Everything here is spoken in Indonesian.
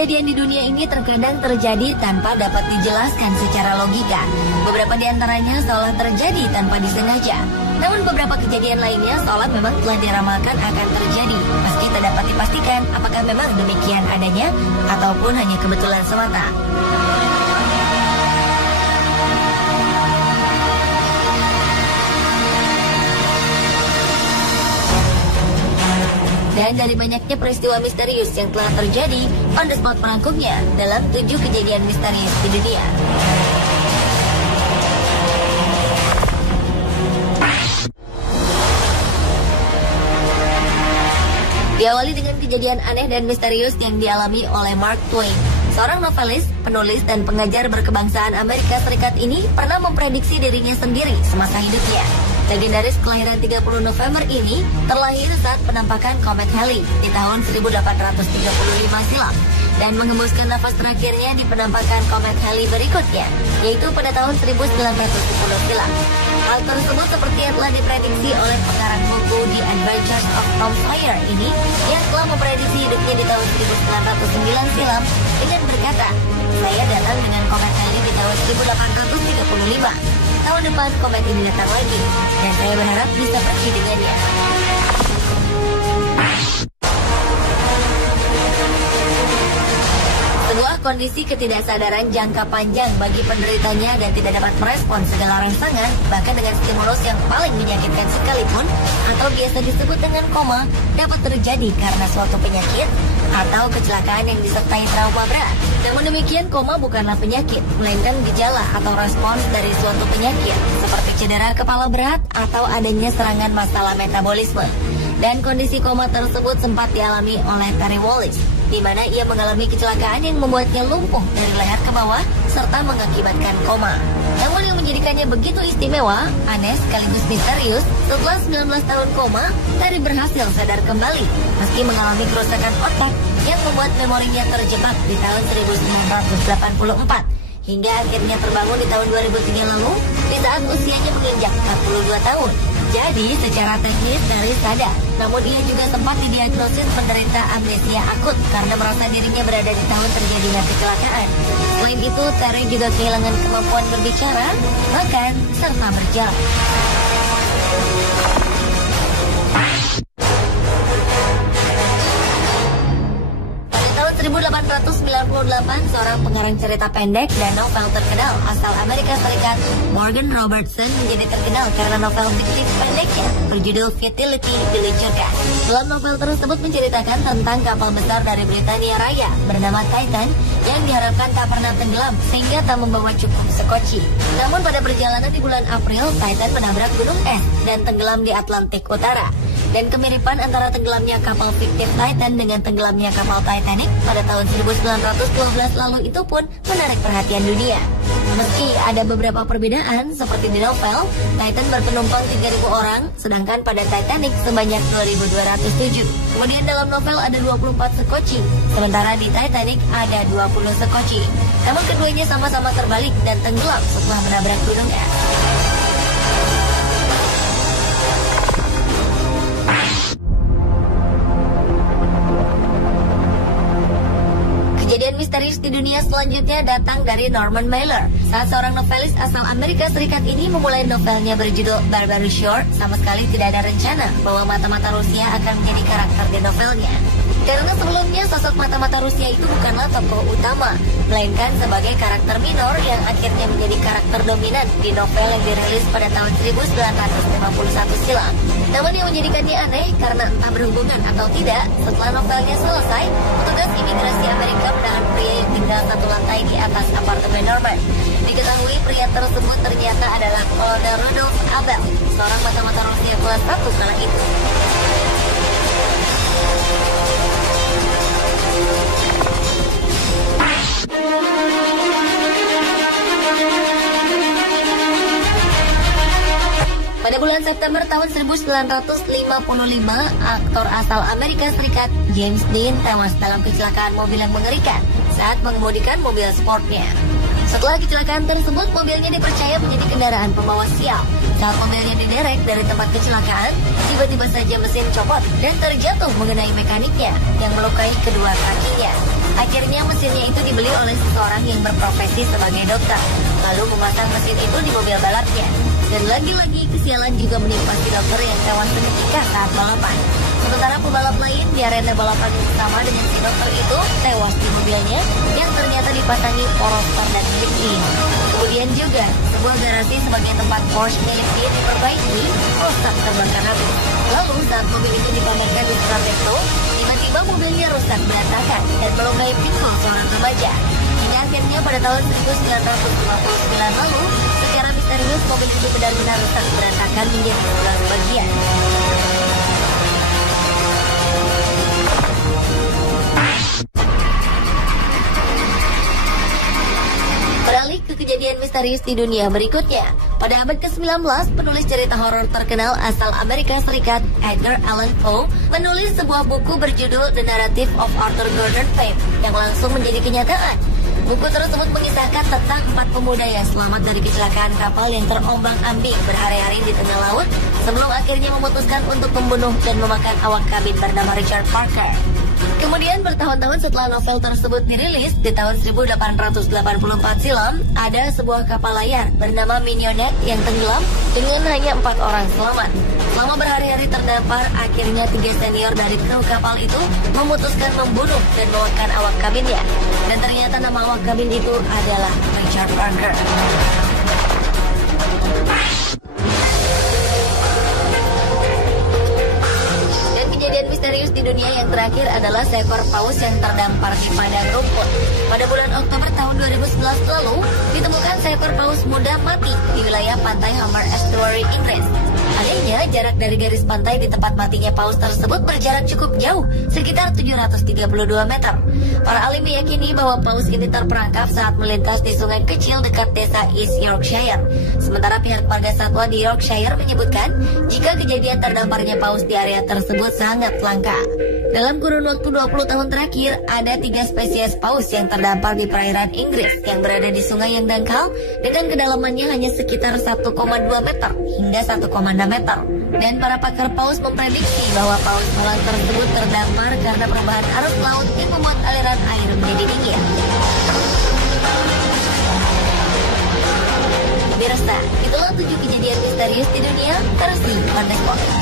kejadian di dunia ini terkadang terjadi tanpa dapat dijelaskan secara logika. Beberapa di antaranya seolah terjadi tanpa disengaja. Namun beberapa kejadian lainnya seolah memang telah diramalkan akan terjadi, meski tak dapat dipastikan apakah memang demikian adanya ataupun hanya kebetulan semata. Dan dari banyaknya peristiwa misterius yang telah terjadi, On The Spot merangkumnya dalam 7 kejadian misterius di dunia. Diawali dengan kejadian aneh dan misterius yang dialami oleh Mark Twain. Seorang novelis, penulis, dan pengajar berkebangsaan Amerika Serikat ini pernah memprediksi dirinya sendiri semasa hidupnya. Legendaris kelahiran 30 November ini terlahir saat penampakan komet Halley di tahun 1835 silam dan menghembuskan nafas terakhirnya di penampakan komet Halley berikutnya, yaitu pada tahun 1910 silam. Hal tersebut seperti yang telah diprediksi oleh pengarang buku The Adventures of Tom Sawyer ini yang telah memprediksi hidupnya di tahun 1909 silam dengan berkata, "Saya datang dengan komet Halley di tahun 1835. Tahun depan komet ini datang lagi, dan saya berharap bisa pergi dengannya." Sebuah kondisi ketidaksadaran jangka panjang bagi penderitanya dan tidak dapat merespon segala rangsangan, bahkan dengan stimulus yang paling menyakitkan sekalipun, atau biasa disebut dengan koma, dapat terjadi karena suatu penyakit atau kecelakaan yang disertai trauma berat. Namun demikian, koma bukanlah penyakit, melainkan gejala atau respons dari suatu penyakit, seperti cedera kepala berat atau adanya serangan masalah metabolisme. Dan kondisi koma tersebut sempat dialami oleh Terry Wallace, di mana ia mengalami kecelakaan yang membuatnya lumpuh dari leher ke bawah serta mengakibatkan koma. Namun yang menjadikannya begitu istimewa, aneh sekaligus misterius, setelah 19 tahun koma, Terry berhasil sadar kembali meski mengalami kerusakan otak yang membuat memorinya terjebak di tahun 1984 hingga akhirnya terbangun di tahun 2003 lalu di saat usianya menginjak 42 tahun. Jadi secara teknis Terry sadar, namun ia juga sempat didiagnosis menderita amnesia akut karena merasa dirinya berada di tahun terjadinya kecelakaan. Selain itu, Terry juga kehilangan kemampuan berbicara, makan, serta berjalan. Pada tahun 1898, seorang pengarang cerita pendek dan novel terkenal asal Amerika Serikat, Morgan Robertson, menjadi terkenal karena novel fiktif pendeknya berjudul Futility diluncurkan. Dalam novel tersebut menceritakan tentang kapal besar dari Britania Raya bernama Titan yang diharapkan tak pernah tenggelam sehingga tak membawa cukup sekoci. Namun pada perjalanan di bulan April, Titan menabrak gunung es dan tenggelam di Atlantik Utara. Dan kemiripan antara tenggelamnya kapal fiktif Titan dengan tenggelamnya kapal Titanic pada tahun 1912 lalu itu pun menarik perhatian dunia. Meski ada beberapa perbedaan, seperti di novel, Titan berpenumpang 3.000 orang, sedangkan pada Titanic sebanyak 2.207. Kemudian dalam novel ada 24 sekoci, sementara di Titanic ada 20 sekoci. Namun keduanya sama-sama terbalik dan tenggelam setelah menabrak gunung es. Kejadian misterius di dunia selanjutnya datang dari Norman Mailer. Saat seorang novelis asal Amerika Serikat ini memulai novelnya berjudul Barbary Shore, sama sekali tidak ada rencana bahwa mata-mata Rusia akan menjadi karakter di novelnya. Karena sebelumnya sosok mata-mata Rusia itu bukanlah tokoh utama, melainkan sebagai karakter minor yang akhirnya menjadi karakter dominan di novel yang dirilis pada tahun 1951 silam. Namun yang menjadikannya aneh karena entah berhubungan atau tidak, setelah novelnya selesai, petugas imigrasi Amerika menahan pria yang tinggal satu lantai di atas apartemen Norman. Diketahui pria tersebut ternyata adalah Kolonel Rudolf Abel, seorang mata-mata Rusia kelas 1 kala itu. Pada bulan September tahun 1955, aktor asal Amerika Serikat James Dean tewas dalam kecelakaan mobil yang mengerikan saat mengemudikan mobil sportnya. Setelah kecelakaan tersebut, mobilnya dipercaya menjadi kendaraan pembawa sial. Saat mobilnya diderek dari tempat kecelakaan, tiba-tiba saja mesin copot dan terjatuh mengenai mekaniknya yang melukai kedua kakinya. Akhirnya mesinnya itu dibeli oleh seseorang yang berprofesi sebagai dokter, lalu memasang mesin itu di mobil balapnya. Dan lagi-lagi kesialan juga menimpa si dokter yang tewas seketika saat balapan. Sementara pebalap lain di arena balapan yang sama dengan si dokter itu tewas di mobilnya yang ternyata dipasangi poroster dan lilin. Kemudian juga sebuah garasi sebagai tempat Porsche milik dia diperbaiki rusak terbakar habis. Lalu saat mobil itu dipamerkan di Travetto, tiba-tiba mobilnya rusak berantakan dan melukai pinggul seorang remaja. Hingga akhirnya pada tahun 1959 lalu, secara misterius mobil itu benar-benar rusak berantakan menjadi 11 bagian. Beralih ke kejadian misterius di dunia berikutnya. Pada abad ke-19, penulis cerita horor terkenal asal Amerika Serikat, Edgar Allan Poe, menulis sebuah buku berjudul The Narrative of Arthur Gordon Pym yang langsung menjadi kenyataan. Buku tersebut mengisahkan tentang 4 pemuda yang selamat dari kecelakaan kapal yang terombang-ambing berhari-hari di tengah laut sebelum akhirnya memutuskan untuk membunuh dan memakan awak kabin bernama Richard Parker. Kemudian bertahun-tahun setelah novel tersebut dirilis, di tahun 1884 silam, ada sebuah kapal layar bernama Mignonette yang tenggelam dengan hanya 4 orang selamat. Selama berhari-hari terdampar, akhirnya 3 senior dari kru kapal itu memutuskan membunuh dan memakan awak kabinnya. Dan ternyata nama awak kabin itu adalah Richard Parker. Misterius di dunia yang terakhir adalah seekor paus yang terdampar di padang rumput. Pada bulan Oktober tahun 2011 lalu, ditemukan seekor paus muda mati di wilayah pantai Humber Estuary, Inggris. Anehnya, jarak dari garis pantai di tempat matinya paus tersebut berjarak cukup jauh, sekitar 732 meter. Para ahli meyakini bahwa paus ini terperangkap saat melintas di sungai kecil dekat desa East Yorkshire. Sementara pihak marga satwa di Yorkshire menyebutkan jika kejadian terdamparnya paus di area tersebut sangat langka. Dalam kurun waktu 20 tahun terakhir, ada 3 spesies paus yang terdampar di perairan Inggris yang berada di sungai yang dangkal dengan kedalamannya hanya sekitar 1,2 meter hingga 1,6 meter. Dan para pakar paus memprediksi bahwa paus malang tersebut terdampar karena perubahan arus laut yang membuat aliran air menjadi dingin. Pemirsa, itulah 7 kejadian misterius di dunia versi Pandai Sport.